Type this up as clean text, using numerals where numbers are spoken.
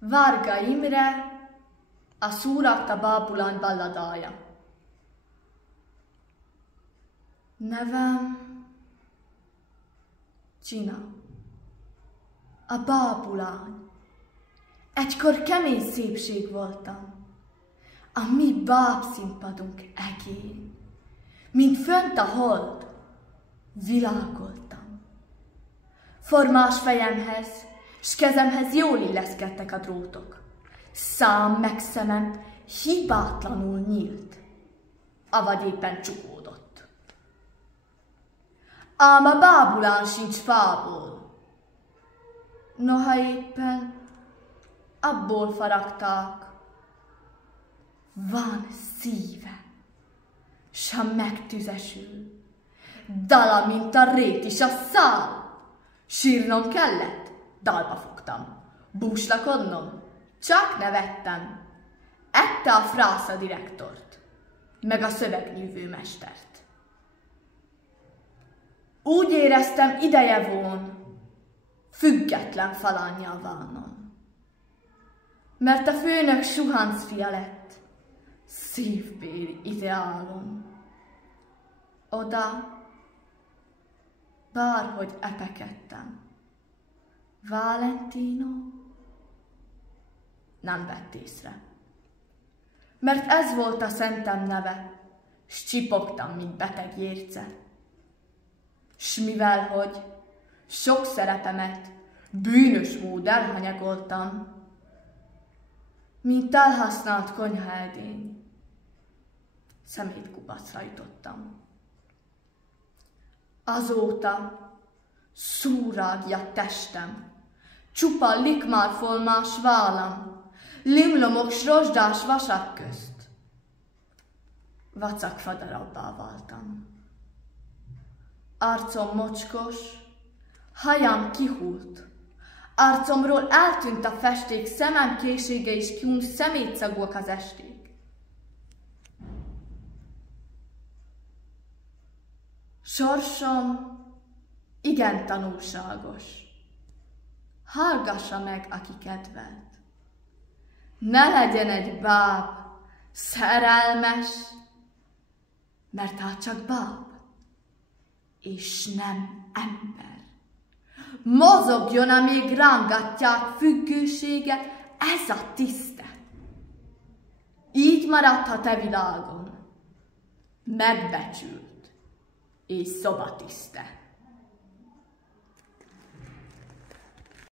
Varga Imre, a Szúrakta bábulán balladája. Nevem Csina, a bábulány. Egykor kemény szépség voltam, a mi bábszínpadunk egén. Mint fönt a hold, világoltam. Formás fejemhez, s kezemhez jól illeszkedtek a drótok. Szám meg szemem hibátlanul nyílt, avagy éppen csukódott. Ám a bábulán sincs fából, noha éppen abból faragták. Van szíve, s ha megtüzesül, dala, mint a rét is a szál. Sírnom kellett, dalba fogtam, búslakodnom, csak nevettem. Ette a frász a direktort, meg a szövegnyűvő mestert. Úgy éreztem, ideje von, független falánnyal válnom. Mert a főnök suhanc fia lett, szívbéli ideálom. Oda, bárhogy epekedtem, Valentino nem vett észre. Mert ez volt a szentem neve, s csipogtam, mint beteg jérce. S mivel, hogy sok szerepemet bűnös mód elhanyagoltam, mint elhasznált konyhaedény, szemétkupacra jutottam. Azóta szúrágja testem, csupa likmárfolmás vállam, limlomok s rozsdás vasak közt. Vacakfadarabbá váltam. Arcom mocskos, hajam kihult, arcomról eltűnt a festék, szemem készsége is kiúnt, szemétszagúak az esték. Sorsom igen tanulságos, hallgassa meg, aki kedvelt. Ne legyen egy báb szerelmes, mert hát csak báb, és nem ember. Mozogjon, amíg rángatják függőséget, ez a tiszte. Így maradhat e világon, megbecsült és szobatiszte.